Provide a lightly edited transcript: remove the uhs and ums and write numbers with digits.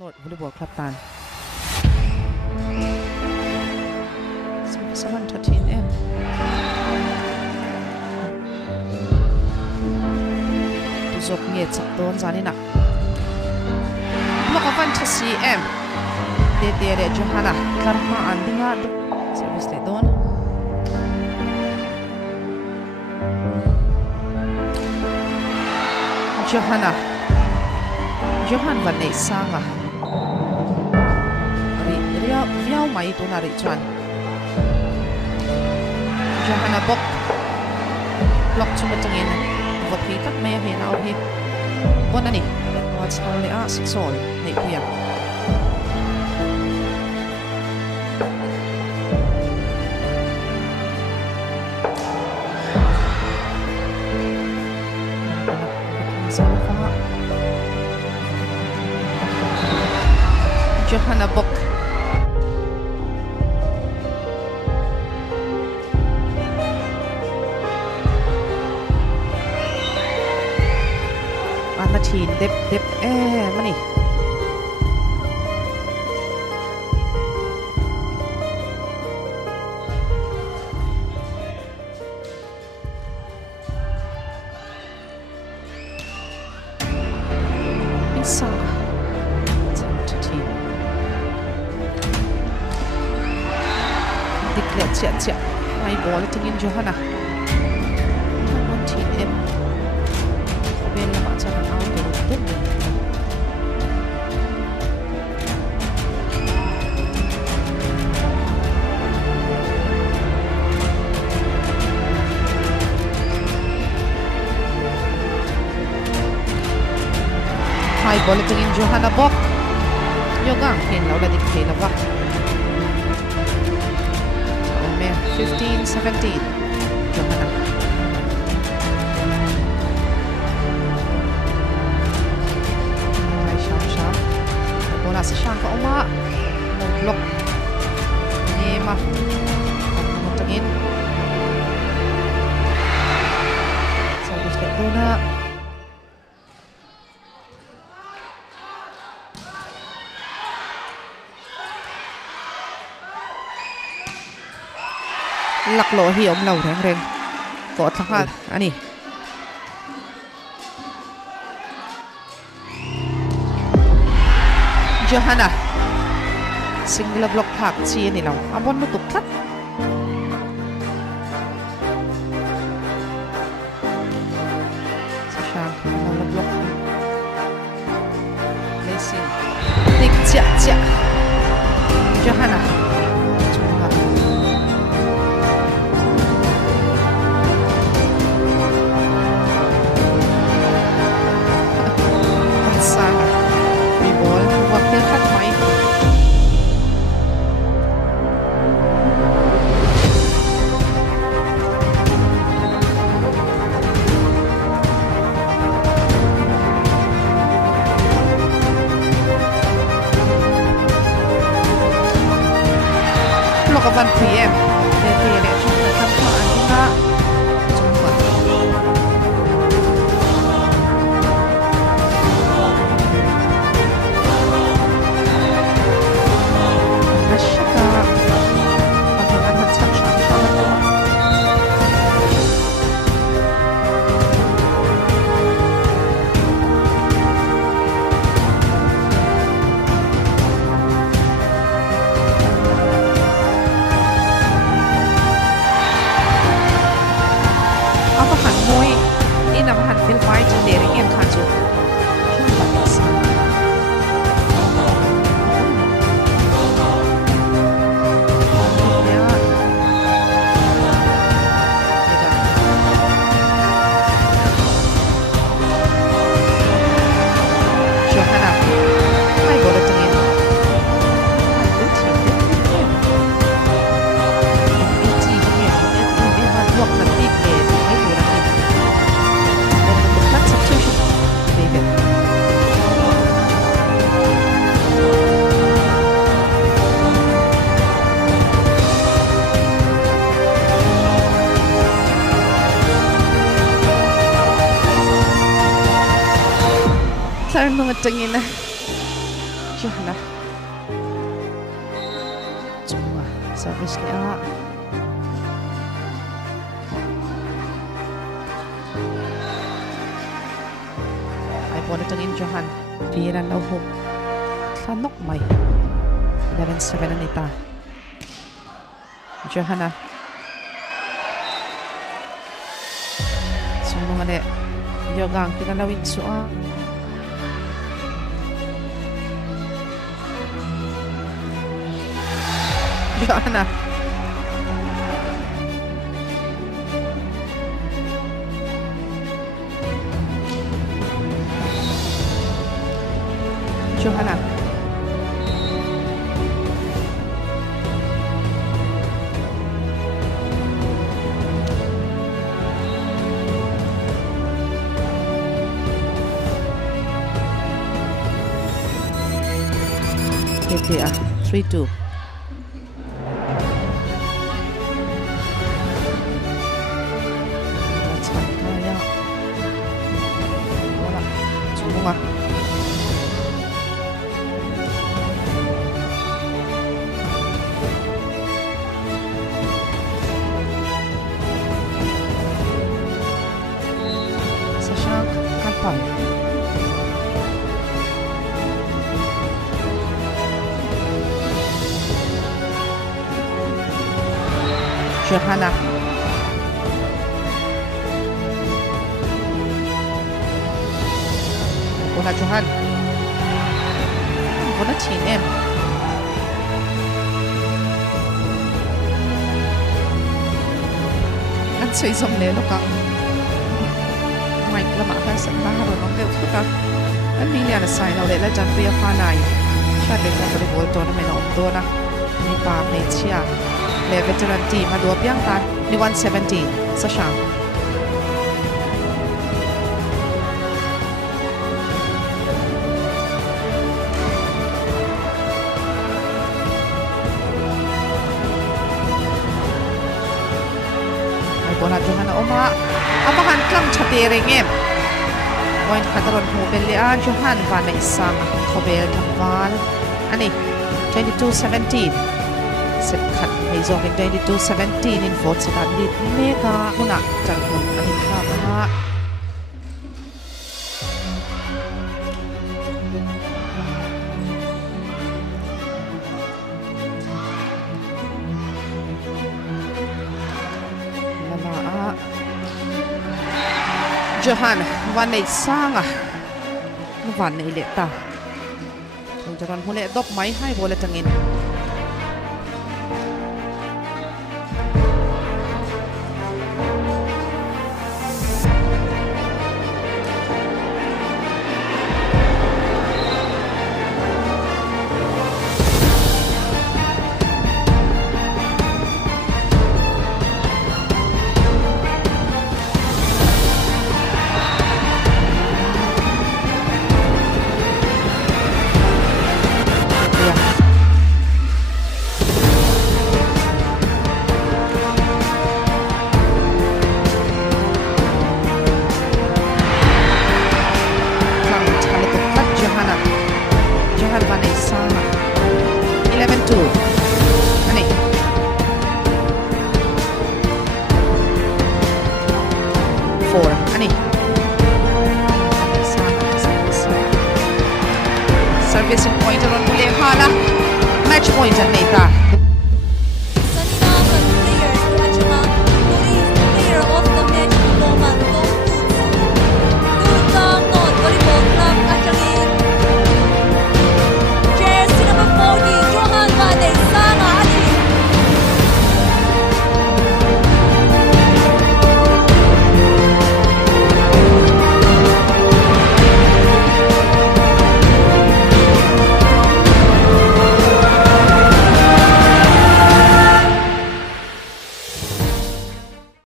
North Volleyball Club tan. 7:13 am. Tuzok nge chak don zanina. Block of 1 am. Dede Johanna karma andinga service le don. Johan Vanneihsanga. Viau mai tu nari chuan. Johanna bok block chuma changin vot hi tak mai he nau hi bonani what's only a 6 all nei puya Johanna bokทีเด็บมานี่เป็นสองทีดิกเล็ดเฉียไม่บอลทิ้งโจฮันนะบอลทีเอ็มเป็นละมาจากเอาตัวเด็กไฮบอลทิ้งโจฮันนะบอกโยกังเห็นแล้วละดิกเห็นแล้ววะเอาแม่15-17โจฮันนะsa siyang kauma block ni ma matangin so gusto ko na laklo hi omlo reng ko thakal ani Johanna single block thak chi ni lo amon mu tuk thak sa sha no block listen tik cha Johanna Kapan PM, jadi election tetap juga cuma masyaka pagkakan macam fight dari yang kacau. Johanna, hai boleh tengin. Saya mga tingin na Johan Cuma service dia ay po natangin Johan Piran na uhok Tlanok may 11-7 na nita Johan Sumo nga ne Yogang pinalawin suwa Johan Johan Kita 3-2 Wala Sumunga Sa siyang Khawbel Johan Kuna Johan Kuna Chin em Anh suy dòng lệ nó càng Mike là mã khai sẵn ba rồi nóng đều thức cả Anh mình là sai nào lệ là chẳng bia pha này Chắc định là có thể vô tổ nó mới nóng tổ nè Mình bà mẹ chia Le veteran team ma dua piang tan ni 170 sa siyang ay bola Johan na oma amahan klang chatering em point kataron Khawbel lian Johan Vanneihsanga Khawbel tlangval ani 22-17 set cut hay zo in 22-17 in fourth set lead mega kuna chanhun ani khama lama Johan Vanneihsanga Vanneihsanga Jaran hule dop mai hai bola tangin Johan Vanneihsanga 11-2 ani 4 ani servicing point on muli hala match point an neta